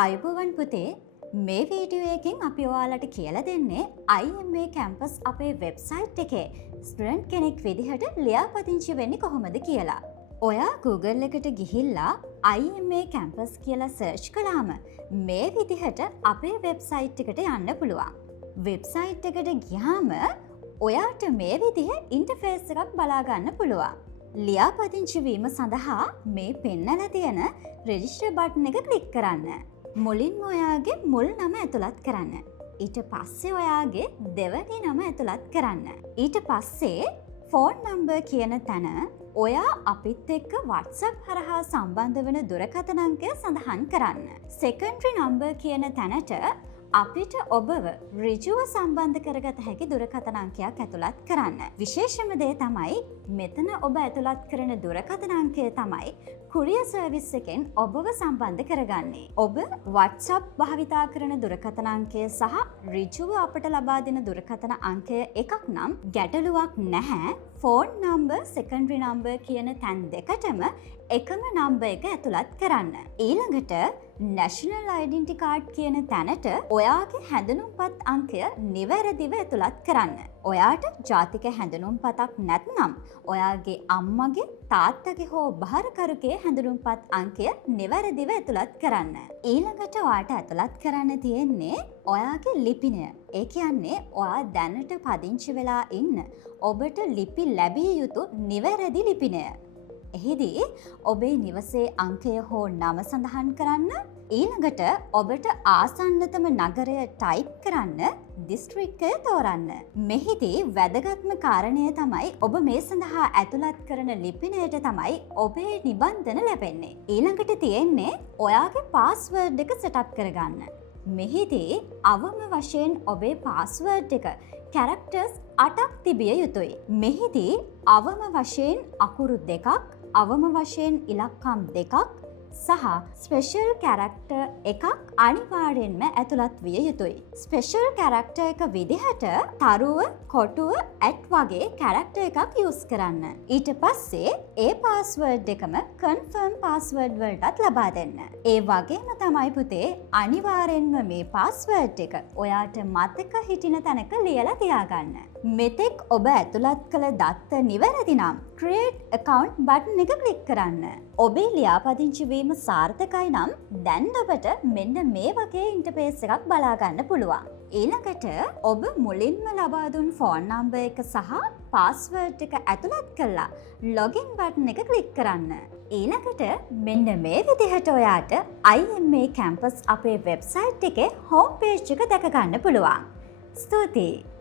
අයිබෝවන් පුතේ මේ වීඩියෝ එකෙන් අපි ඔයාලට කියලා දෙන්නේ IMA කැම්පස් අපේ වෙබ්සයිට් එකේ ස්ටුඩන්ට් කෙනෙක් විදිහට ලියාපදිංචි වෙන්නේ කොහොමද කියලා. ඔයා Google එකට ගිහිල්ලා IMA කැම්පස් කියලා සර්ච් කළාම මේ විදිහට අපේ වෙබ්සයිට් එකට යන්න පුළුවන්. වෙබ්සයිට් එකට ගියාම ඔයාට මේ විදිහ ඉන්ටර්ෆේස් එකක් බලා ගන්න පුළුවන්. ලියාපදිංචි වීම සඳහා මේ පෙන්නලා තියෙන රෙජිස්ටර් බටන් එක ක්ලික් කරන්න. මුලින්ම ඔයාගේ මුල් නම ඇතුළත් කරන්න. ඊට පස්සේ ඔයාගේ දෙවැනි නම ඇතුළත් කරන්න. ඊට පස්සේ ෆෝන් නම්බර් කියන තැන ඔයා අපිත් එක්ක WhatsApp හරහා සම්බන්ධ වෙන දුරකථන අංකය සඳහන් කරන්න. සෙකන්ඩරි නම්බර් කියන තැනට අපිට ඔබව ඍජුව සම්බන්ධ කරගත හැකි දුරකථන අංකයක් ඇතුළත් කරන්න. විශේෂම දේ තමයි මෙතන ඔබ ඇතුළත් කරන දුරකථන අංකය තමයි කුරියර් සර්විස් එකෙන් ඔබව සම්බන්ධ කරගන්නේ. ඔබ WhatsApp භාවිතා කරන දුරකථන අංකය සහ ඍජුව අපට ලබා දෙන දුරකථන අංකය එකක් නම් ගැටලුවක් නැහැ. ෆෝන් නම්බර්, සෙකන්ඩරි නම්බර් කියන තැන් දෙකටම එකම නම්බර් එක ඇතුළත් කරන්න. ඊළඟට නැෂනල් අයිඩෙන්ටිටි කාඩ් කියන තැනට ඔයාගේ හැඳුනුම්පත් අංකය නිවැරදිව ඇතුළත් කරන්න. ඔයාට ජාතික හැඳුනුම්පතක් නැත්නම් ඔයාගේ අම්මගේ, තාත්තගේ හෝ භාරකරුගේ හැඳුනුම්පත් අංකය නිවැරදිව ඇතුළත් කරන්න. ඊළඟට ඔයාට ඇතුළත් කරන්න තියෙන්නේ ඔයාගේ ලිපිනය. ඒ කියන්නේ ඔයා දැනට පදිංචි වෙලා ඉන්න ඔබට ලිපි ලැබිය යුතු නිවැරදි ලිපිනය. එහිදී ඔබේ නිවසේ අංකය හෝ නම සඳහන් කරන්න. ඊළඟට ඔබට ආසන්නතම නගරය ටයිප් කරන්න, දිස්ත්‍රික්කය තෝරන්න. මෙහිදී වැදගත්ම කාරණය තමයි ඔබ මේ සඳහා ඇතුළත් කරන ලිපිනයට තමයි ඔබේ නිබන්ධන ලැබෙන්නේ. ඊළඟට තියෙන්නේ ඔයාගේ පාස්වර්ඩ් එක සෙටප් කරගන්න. මෙහිදී අවම වශයෙන් ඔබේ පාස්වර්ඩ් එක කැරක්ටර්ස් 8ක් තිබිය යුතුයි. මෙහිදී අවම වශයෙන් අකුරු 2ක්, අවම වශයෙන් ඉලක්කම් 2ක් සහ ස්පෙෂල් කැරක්ටර් එකක් අනිවාර්යෙන්ම ඇතුළත් විය යුතුයි. ස්පෙෂල් කැරක්ටර් එක විදිහට තරුව, කොටුව, ඇට් වගේ කැරක්ටර් එකක් යූස් කරන්න. ඊට පස්සේ ඒ පාස්වර්ඩ් එකම කන්ෆර්ම් පාස්වර්ඩ් වලටත් ලබා දෙන්න. ඒ වගේම තමයි පුතේ අනිවාර්යෙන්ම මේ පාස්වර්ඩ් එක ඔයාට මතක හිටින තැනක ලියලා තියාගන්න. මෙතෙක් ඔබ ඇතුළත් කළ දත්ත නිවැරදි නම් create account බටන් එක ක්ලික් කරන්න. ඔබේ ලියාපදිංචි වීම සාර්ථකයි නම් දැන් ඔබට මෙන්න මේ වගේ ඉන්ටර්ෆේස් එකක් බලා ගන්න පුළුවන්. ඊළඟට ඔබ මුලින්ම ලබා දුන් ෆෝන් නම්බර් එක සහ පාස්වර්ඩ් එක ඇතුළත් කරලා login බටන් එක ක්ලික් කරන්න. ඊළඟට මෙන්න මේ විදිහට ඔයාට IMA කැම්පස් අපේ වෙබ්සයිට් එකේ හෝම් පේජ් එක දැක ගන්න පුළුවන්. ස්තුතියි.